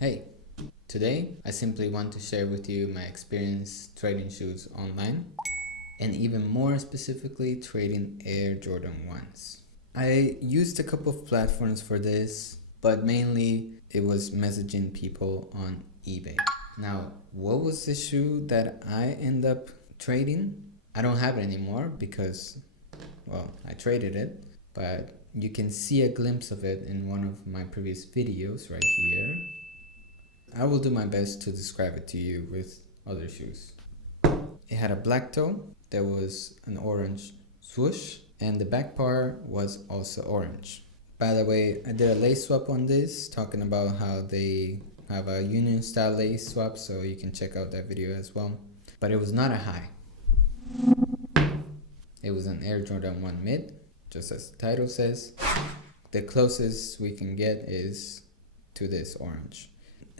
Hey, today I simply want to share with you my experience trading shoes online and even more specifically trading Air Jordan 1s. I used a couple of platforms for this, but mainly it was messaging people on eBay. Now, what was the shoe that I end up trading? I don't have it anymore because, well, I traded it, but you can see a glimpse of it in one of my previous videos right here. I will do my best to describe it to you with other shoes. It had a black toe, there was an orange swoosh, and the back part was also orange. By the way, I did a lace swap on this, talking about how they have a union style lace swap, so you can check out that video as well. But it was not a high. It was an Air Jordan 1 mid, just as the title says. The closest we can get is to this orange.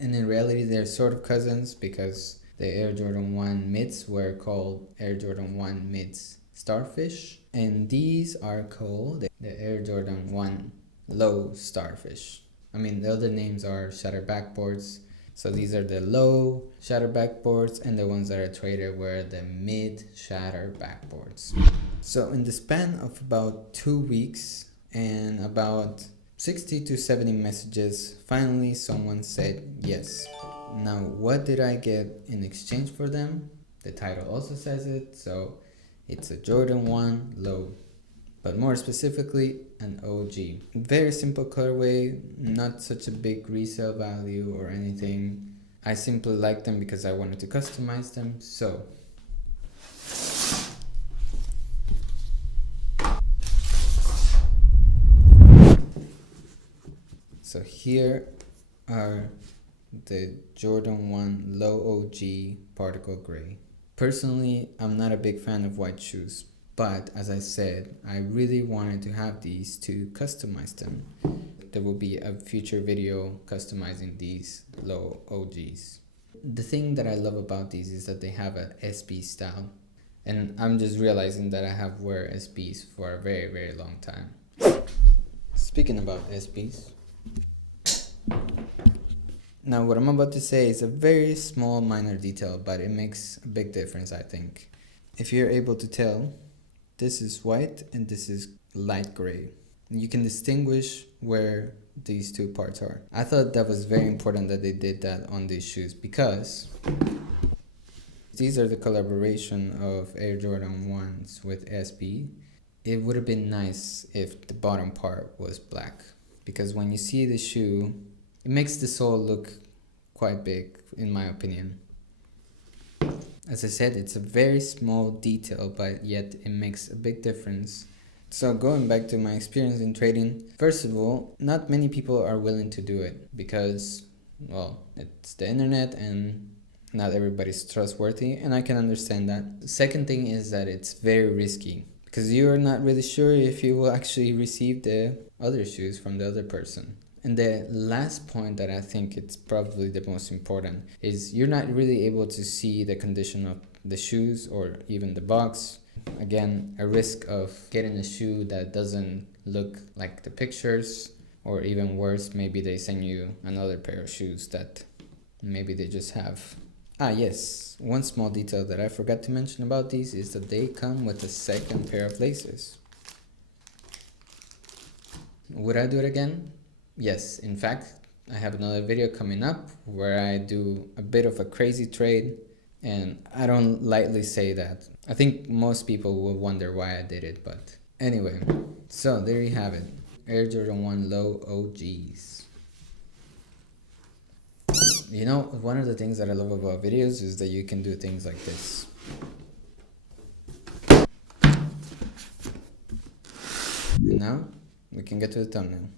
And in reality, they're sort of cousins because the Air Jordan 1 mids were called Air Jordan 1 mids Starfish. And these are called the Air Jordan 1 low Starfish. I mean, the other names are shatter backboards. So these are the low shatter backboards, and the ones that are traded were the mid shatter backboards. So in the span of about 2 weeks and about 60 to 70 messages, finally someone said yes. Now, what did I get in exchange for them? The title also says it, so it's a Jordan 1 low, but more specifically an OG. Very simple colorway, not such a big resale value or anything. I simply liked them because I wanted to customize them, So here are the Jordan 1 Low OG Particle Gray. Personally, I'm not a big fan of white shoes, but as I said, I really wanted to have these to customize them. There will be a future video customizing these Low OGs. The thing that I love about these is that they have a SB style, and I'm just realizing that I have wear SBs for a very, very long time. Speaking about SBs, now what I'm about to say is a very small minor detail, but it makes a big difference, I think. If you're able to tell, this is white and this is light gray. You can distinguish where these two parts are. I thought that was very important that they did that on these shoes because these are the collaboration of Air Jordan 1s with SB. It would have been nice if the bottom part was black, because when you see the shoe, it makes the sole look quite big, in my opinion. As I said, it's a very small detail, but yet it makes a big difference. So going back to my experience in trading, first of all, not many people are willing to do it because, well, it's the internet and not everybody's trustworthy, and I can understand that. The second thing is that it's very risky because you're not really sure if you will actually receive the other shoes from the other person. And the last point that I think it's probably the most important is you're not really able to see the condition of the shoes or even the box. Again, a risk of getting a shoe that doesn't look like the pictures, or even worse, maybe they send you another pair of shoes that maybe they just have. Ah yes, one small detail that I forgot to mention about these is that they come with a second pair of laces. Would I do it again? Yes, in fact, I have another video coming up where I do a bit of a crazy trade, and I don't lightly say that. I think most people will wonder why I did it, but anyway, so there you have it. Air Jordan 1 Low OGs. You know, one of the things that I love about videos is that you can do things like this. And now, we can get to the thumbnail.